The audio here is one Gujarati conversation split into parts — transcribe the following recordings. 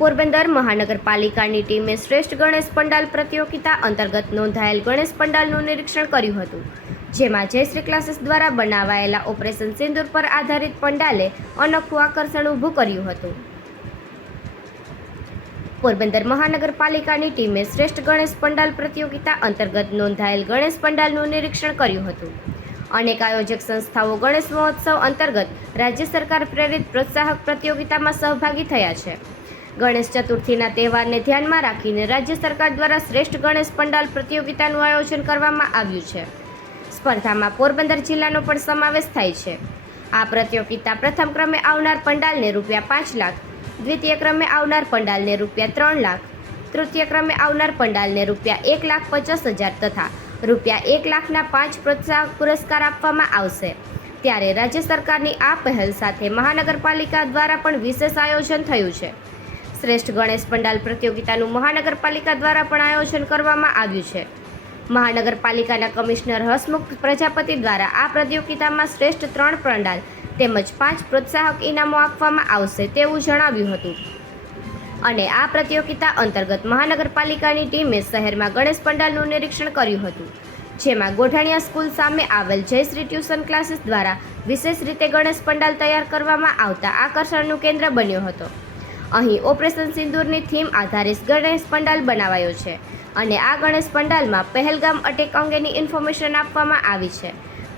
પોરબંદર મહાનગરપાલિકાની ટીમે શ્રેષ્ઠ ગણેશ પંડાલ પ્રતિયોગિતા અંતર્ગત નોંધાયેલ ગણેશ પંડાલનું નિરીક્ષણ કર્યું હતું, જેમાં જયશ્રી ક્લાસીસ દ્વારા બનાવાયેલા ઓપરેશન સિંદૂર પર આધારિત પંડાલે અનોખું આકર્ષણ ઊભું કર્યું હતું. પોરબંદર મહાનગરપાલિકાની ટીમે શ્રેષ્ઠ ગણેશ પંડાલ પ્રતિયોગિતા અંતર્ગત નોંધાયેલ ગણેશ પંડાલનું નિરીક્ષણ કર્યું હતું. અનેક આયોજક સંસ્થાઓ ગણેશ મહોત્સવ અંતર્ગત રાજ્ય સરકાર પ્રેરિત પ્રોત્સાહક પ્રતિયોગિતામાં સહભાગી થયા છે. ગણેશ ચતુર્થીના તહેવારને ધ્યાનમાં રાખીને રાજ્ય સરકાર દ્વારા શ્રેષ્ઠ ગણેશ પંડાલ પ્રતિયોગિતાનું આયોજન કરવામાં આવ્યું છે. સ્પર્ધામાં પોરબંદર જિલ્લાનો પણ સમાવેશ થાય છે. આ પ્રતિયોગિતા પ્રથમ ક્રમે આવનાર પંડાલને ₹5 લાખ, દ્વિતીય ક્રમે આવનાર પંડાલને ₹3 લાખ, તૃતીય ક્રમે આવનાર પંડાલને ₹1,50,000 તથા ₹1 લાખના 5 પ્રોત્સાહક પુરસ્કાર આપવામાં આવશે. ત્યારે રાજ્ય સરકારની આ પહેલ સાથે મહાનગરપાલિકા દ્વારા પણ વિશેષ આયોજન થયું છે. શ્રેષ્ઠ ગણેશ પંડાલ પ્રતિયોગિતાનું મહાનગરપાલિકા દ્વારા પણ આયોજન કરવામાં આવ્યું છે. મહાનગરપાલિકાના કમિશનર હસમુખ પ્રજાપતિ દ્વારા આ પ્રતિયોગિતામાં શ્રેષ્ઠ 3 પંડાલ તેમજ 5 પ્રોત્સાહક ઇનામો આપવામાં આવશે તેવું જણાવ્યું હતું. અને આ પ્રતિયોગિતા અંતર્ગત મહાનગરપાલિકાની ટીમે શહેરમાં ગણેશ પંડાલનું નિરીક્ષણ કર્યું હતું, જેમાં ગોઢાણીયા સ્કૂલ સામે આવેલ જયશ્રી ટ્યુશન ક્લાસીસ દ્વારા વિશેષ રીતે ગણેશ પંડાલ તૈયાર કરવામાં આવતા આકર્ષણનું કેન્દ્ર બન્યો હતો. અહીં ઓપરેશન સિંદૂરની થીમ આધારિત ગણેશ પંડાલ બનાવાયો છે અને આ ગણેશ પંડાલમાં પહેલગામ અટેક અંગેની ઇન્ફોર્મેશન આપવામાં આવી છે.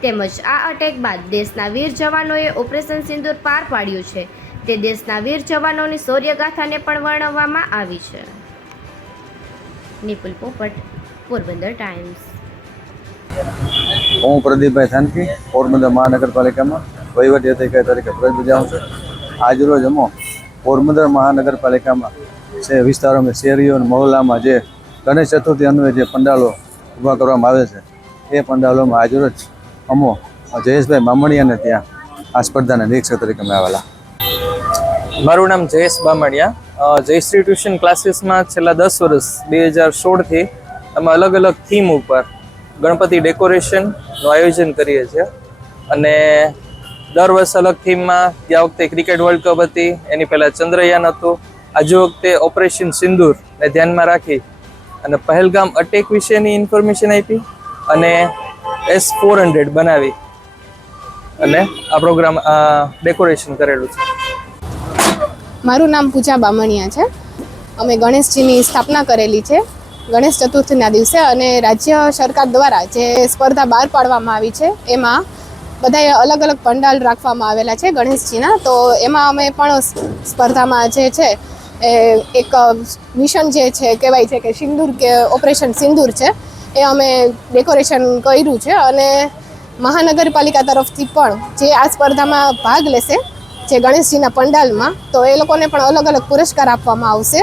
તેમજ આ અટેક બાદ દેશના વીર જવાનોએ ઓપરેશન સિંદૂર પાર પાડ્યું છે તે દેશના વીર જવાનોની શૌર્યગાથાને પણ વર્ણવવામાં આવી છે. નિપુલ પોપટ, પોરબંદર ટાઈમ્સ. હું પ્રદીપભાઈ થાનકી પોરબંદર મહાનગરપાલિકામાં વહીવટી અધિકારી તરીકે ફરજ બજાવું છું. આજરોજ અમો પોરબંદર મહાનગરપાલિકામાં વિસ્તારોમાં શેરીઓ અને મહોલ્લામાં જે ગણેશ ચતુર્થી અન્વયે જે પંડાલો ઊભા કરવામાં આવે છે એ પંડાલોમાં આજરોજ અમો જયેશભાઈ બામણિયાને ત્યાં આ સ્પર્ધાના નિરીક્ષક તરીકે અમે આવેલા. મારું નામ જયેશ બામણિયા. જયશ્રી ટ્યુશન ક્લાસીસમાં છેલ્લા 10 વર્ષ 2016થી અમે અલગ અલગ થીમ ઉપર ગણપતિ ડેકોરેશનનું આયોજન કરીએ છીએ અને દર વર્ષ અલગ થીમમાં ગયા વખતે ક્રિકેટ વર્લ્ડ કપ હતી, એની પહેલાં ચંદ્રયાન હતું, આજે વખતે ઓપરેશન સિંદૂરને ધ્યાનમાં રાખી અને પહેલગામ અટેક વિશેની ઇન્ફોર્મેશન આપી અને S-400 બનાવી અને આ પ્રોગ્રામ ડેકોરેશન કરેલું છે. મારું નામ પૂજા બામણિયા છે. અમે ગણેશજીની સ્થાપના કરેલી છે ગણેશ ચતુર્થીના દિવસે અને રાજ્ય સરકાર દ્વારા જે સ્પર્ધા બહાર પાડવામાં આવી છે એમાં બધાએ અલગ અલગ પંડાલ રાખવામાં આવેલા છે ગણેશજીના. તો એમાં અમે પણ સ્પર્ધામાં જે છે એ એક મિશન જે છે કહેવાય છે કે સિંદૂર કે ઓપરેશન સિંદૂર છે એ અમે ડેકોરેશન કર્યું છે અને મહાનગરપાલિકા તરફથી પણ જે આ સ્પર્ધામાં ભાગ લેશે જે ગણેશજીના પંડાલમાં તો એ લોકોને પણ અલગ અલગ પુરસ્કાર આપવામાં આવશે.